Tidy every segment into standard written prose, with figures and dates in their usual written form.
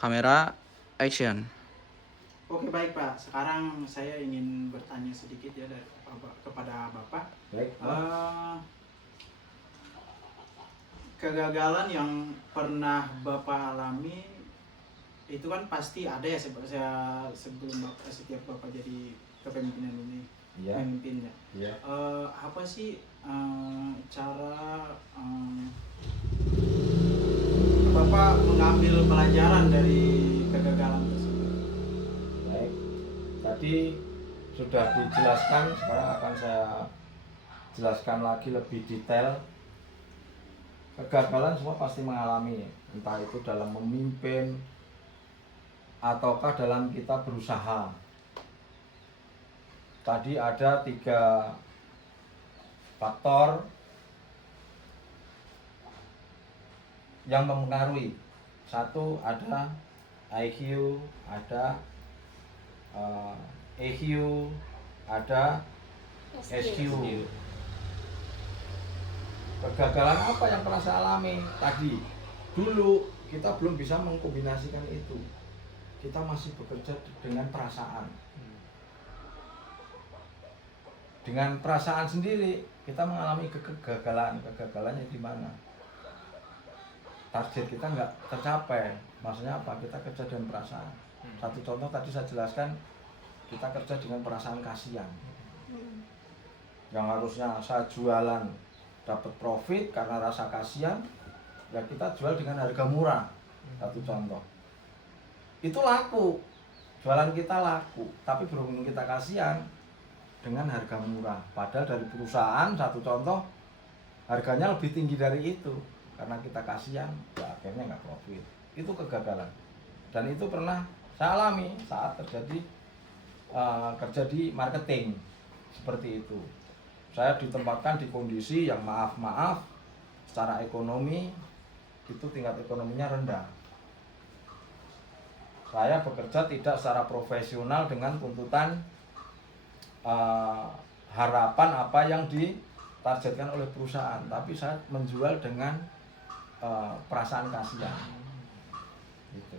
Kamera, action. Oke, baik Pak. Sekarang saya ingin bertanya sedikit ya kepada Bapak. Baik. Kegagalan yang pernah Bapak alami itu kan pasti ada ya sebelum setiap Bapak jadi kepemimpinan ini. Iya. Pemimpinnya. Iya. Apa sih cara Bapak mengambil pelajaran dari kegagalan tersebut? Baik. Tadi sudah dijelaskan, sekarang akan saya jelaskan lagi lebih detail. Kegagalan semua pasti mengalami, entah itu dalam memimpin ataukah dalam kita berusaha. Tadi ada 3 faktor yang mempengaruhi. Satu, ada IQ, ada EQ, ada SQ. Kegagalan apa yang pernah saya alami tadi? Dulu kita belum bisa mengkombinasikan itu. Kita masih bekerja dengan perasaan. Dengan perasaan sendiri kita mengalami kegagalan. Kegagalannya di mana? Target kita nggak tercapai. Maksudnya apa? Kita kerja dengan perasaan. Satu contoh tadi saya jelaskan, kita kerja dengan perasaan kasihan. Yang harusnya saya jualan dapat profit karena rasa kasihan, ya kita jual dengan harga murah. Satu contoh. Itu laku. Jualan kita laku, tapi berhubung kita kasihan dengan harga murah. Padahal dari perusahaan, satu contoh, harganya lebih tinggi dari itu. Karena kita kasihan, ya akhirnya nggak profit. Itu kegagalan. Dan itu pernah saya alami saat terjadi kerja di marketing. Seperti itu. Saya ditempatkan di kondisi yang maaf-maaf, secara ekonomi, itu tingkat ekonominya rendah. Saya bekerja tidak secara profesional dengan tuntutan harapan apa yang ditargetkan oleh perusahaan, tapi saya menjual dengan perasaan kasihan. Gitu.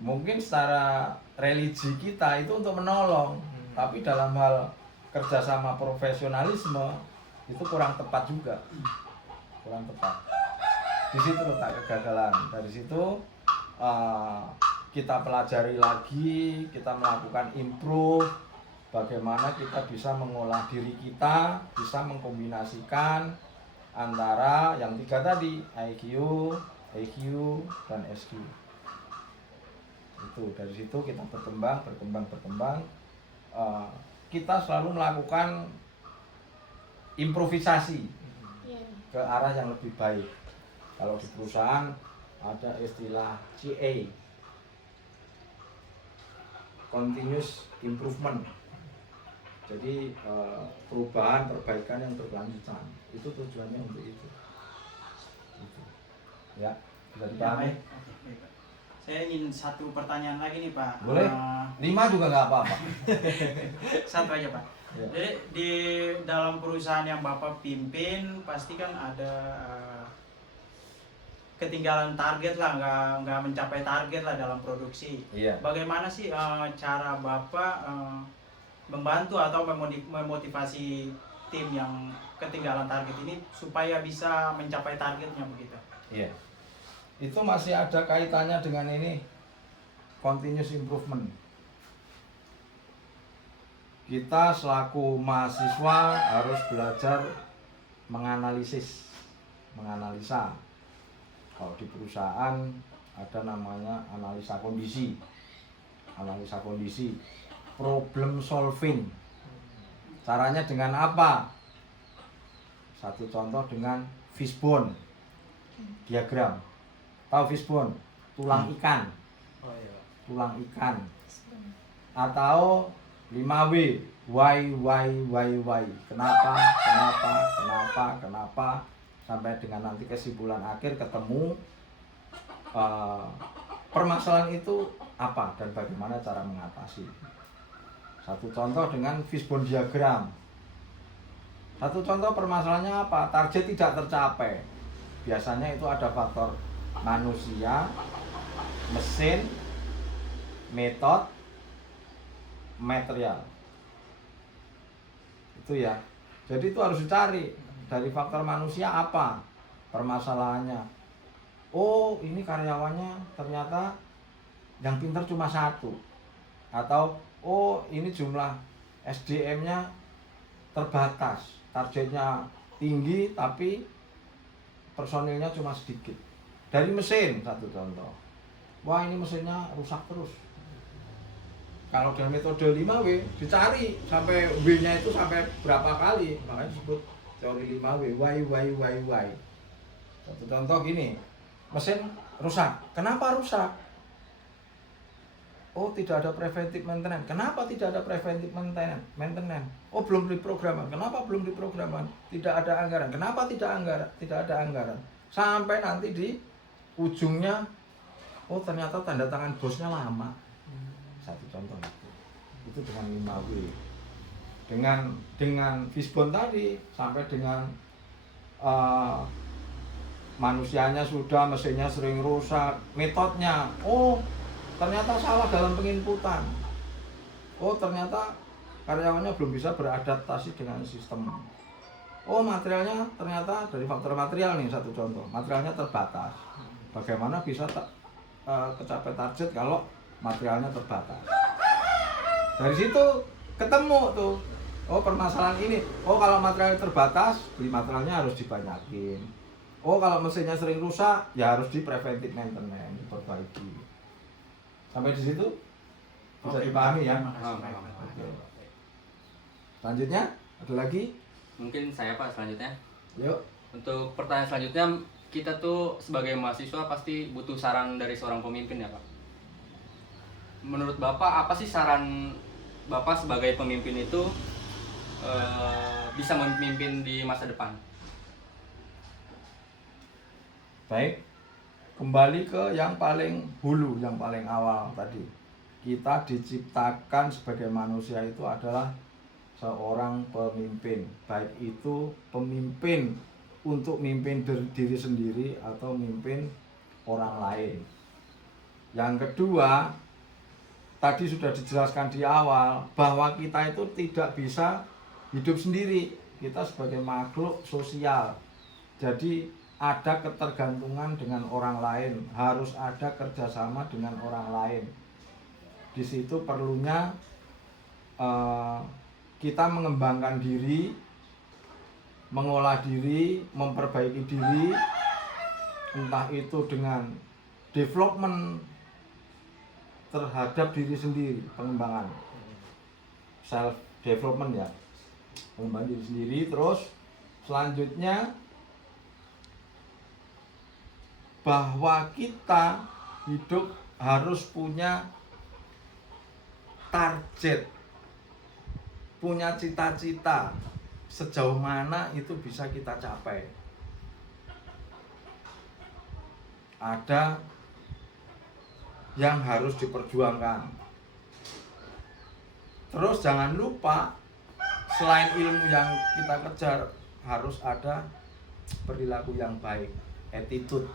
Mungkin secara religi kita itu untuk menolong, tapi dalam hal kerjasama profesionalisme itu kurang tepat juga, kurang tepat. Di situ letak kegagalan. Dari situ kita pelajari lagi, kita melakukan improve, bagaimana kita bisa mengolah diri kita, bisa mengkombinasikan antara yang 3 tadi, IQ, EQ, dan SQ. Itu dari situ kita berkembang. Kita selalu melakukan improvisasi ke arah yang lebih baik. Kalau di perusahaan ada istilah CA, continuous improvement. Jadi perubahan, perbaikan yang berkelanjutan. Itu tujuannya untuk itu. Ya, bisa dipahami? Saya ingin satu pertanyaan lagi nih Pak. Boleh? 5 juga nggak apa-apa. Satu aja Pak. Ya. Jadi di dalam perusahaan yang Bapak pimpin pasti kan ada ketinggalan target lah, nggak mencapai target lah dalam produksi. Iya. Bagaimana sih cara Bapak membantu atau memotivasi tim yang ketinggalan target ini supaya bisa mencapai targetnya begitu? Iya. Itu masih ada kaitannya dengan ini, continuous improvement. Kita selaku mahasiswa harus belajar menganalisa. Kalau di perusahaan ada namanya analisa kondisi, problem solving. Caranya dengan apa? Satu contoh dengan fishbone diagram. Tahu fishbone? Tulang ikan. Oh iya. Tulang ikan. Atau 5W, why. Kenapa sampai dengan nanti kesimpulan akhir ketemu permasalahan itu apa dan bagaimana cara mengatasi. Satu contoh dengan fishbone diagram. Satu contoh permasalahannya apa? Target tidak tercapai. Biasanya itu ada faktor manusia, mesin, metode, material. Itu ya. Jadi itu harus dicari dari faktor manusia apa permasalahannya. Oh, ini karyawannya ternyata yang pintar cuma satu. Atau oh, ini jumlah SDM-nya terbatas, targetnya tinggi tapi personilnya cuma sedikit. Dari mesin satu contoh. Wah, ini mesinnya rusak terus. Kalau dengan metode 5W dicari sampai W-nya itu sampai berapa kali, makanya disebut teori 5W. Why. Satu contoh gini, mesin rusak. Kenapa rusak? Oh, tidak ada preventive maintenance. Kenapa tidak ada preventive maintenance? Oh, belum diprograman. Kenapa belum diprograman? Tidak ada anggaran. Kenapa tidak ada anggaran? Sampai nanti di ujungnya, oh ternyata tanda tangan bosnya lama. Satu contoh itu dengan 5W. Dengan Fishbone tadi sampai dengan manusianya sudah, mesinnya sering rusak, metodenya, oh ternyata salah dalam penginputan. Oh ternyata karyawannya belum bisa beradaptasi dengan sistem. Oh materialnya ternyata dari faktor material nih, satu contoh, materialnya terbatas. Bagaimana bisa kecapai target kalau materialnya terbatas? Dari situ ketemu tuh, oh permasalahan ini. Oh kalau materialnya terbatas, beli materialnya harus dibanyakin. Oh kalau mesinnya sering rusak, ya harus di preventive maintenance, diperbaiki. Sampai di situ bisa dipahami ya. Oke. Selanjutnya ada lagi? Mungkin saya Pak selanjutnya. Yuk. Untuk pertanyaan selanjutnya, kita tuh sebagai mahasiswa pasti butuh saran dari seorang pemimpin ya Pak. Menurut Bapak apa sih saran Bapak sebagai pemimpin itu bisa memimpin di masa depan? Baik, kembali ke yang paling hulu, yang paling awal tadi. Kita diciptakan sebagai manusia itu adalah seorang pemimpin. Baik itu pemimpin untuk mimpin diri sendiri atau mimpin orang lain. Yang kedua, tadi sudah dijelaskan di awal bahwa kita itu tidak bisa hidup sendiri. Kita sebagai makhluk sosial. Jadi ada ketergantungan dengan orang lain, harus ada kerjasama dengan orang lain. Di situ perlunya kita mengembangkan diri, mengolah diri, memperbaiki diri, entah itu dengan development terhadap diri sendiri, pengembangan self development ya, pengembangan diri sendiri. Terus selanjutnya bahwa kita hidup harus punya target, punya cita-cita, sejauh mana itu bisa kita capai. Ada yang harus diperjuangkan. Terus jangan lupa, selain ilmu yang kita kejar, harus ada perilaku yang baik, attitude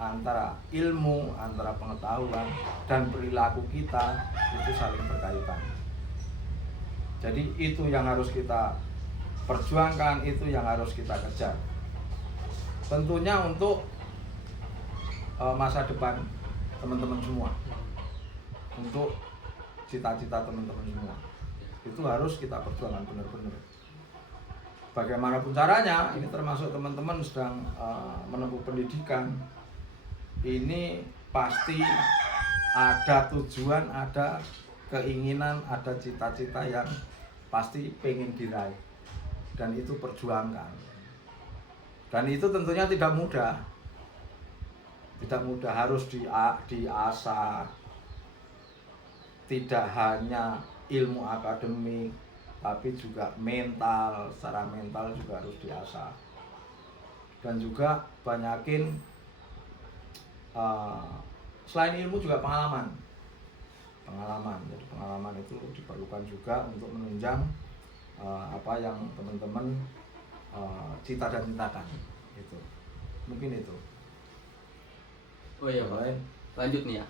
antara ilmu, antara pengetahuan dan perilaku kita itu saling berkaitan. Jadi itu yang harus kita perjuangkan, itu yang harus kita kejar. Tentunya untuk masa depan teman-teman semua, untuk cita-cita teman-teman semua, itu harus kita perjuangkan benar-benar. Bagaimanapun caranya, ini termasuk teman-teman sedang menempuh pendidikan, ini pasti ada tujuan, ada keinginan, ada cita-cita yang pasti pengen diraih, dan itu perjuangkan. Dan itu tentunya tidak mudah, harus diasah. Tidak hanya ilmu akademik, tapi juga mental, secara mental juga harus diasah. Dan juga banyakin selain ilmu juga pengalaman. Jadi pengalaman itu diperlukan juga untuk menunjang apa yang teman-teman cita dan citakan. Itu mungkin itu. Oh iya Pak. Lain. Lanjut nih ya.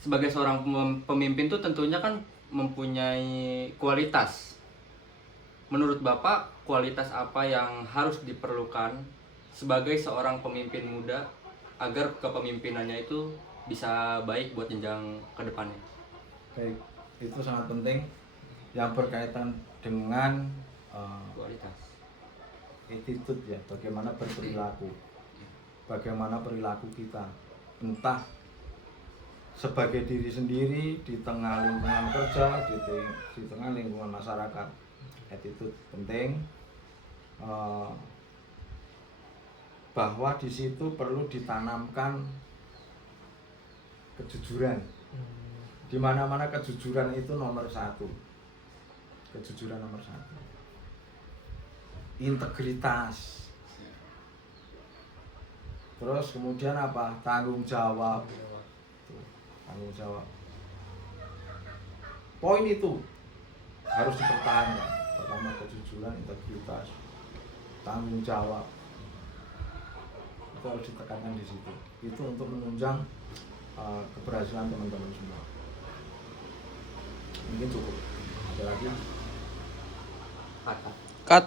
Sebagai seorang pemimpin tuh tentunya kan mempunyai kualitas. Menurut Bapak, kualitas apa yang harus diperlukan sebagai seorang pemimpin muda agar kepemimpinannya itu bisa baik buat jenjang ke depannya? Baik, itu sangat penting yang berkaitan dengan Kualitas. attitude ya, bagaimana berperilaku, bagaimana perilaku kita, entah sebagai diri sendiri di tengah lingkungan kerja, di tengah lingkungan masyarakat. Attitude penting, bahwa di situ perlu ditanamkan kejujuran. Di mana-mana kejujuran itu nomor satu. Kejujuran nomor satu. Integritas. Terus kemudian apa? Tanggung jawab. Tuh, tanggung jawab. Poin itu harus dipertahankan. Pertama kejujuran, integritas, tanggung jawab. Itu harus ditekankan di situ. Itu untuk menunjang keberhasilan teman-teman semua. Mungkin cukup. Ada lagi? Kata. Cut.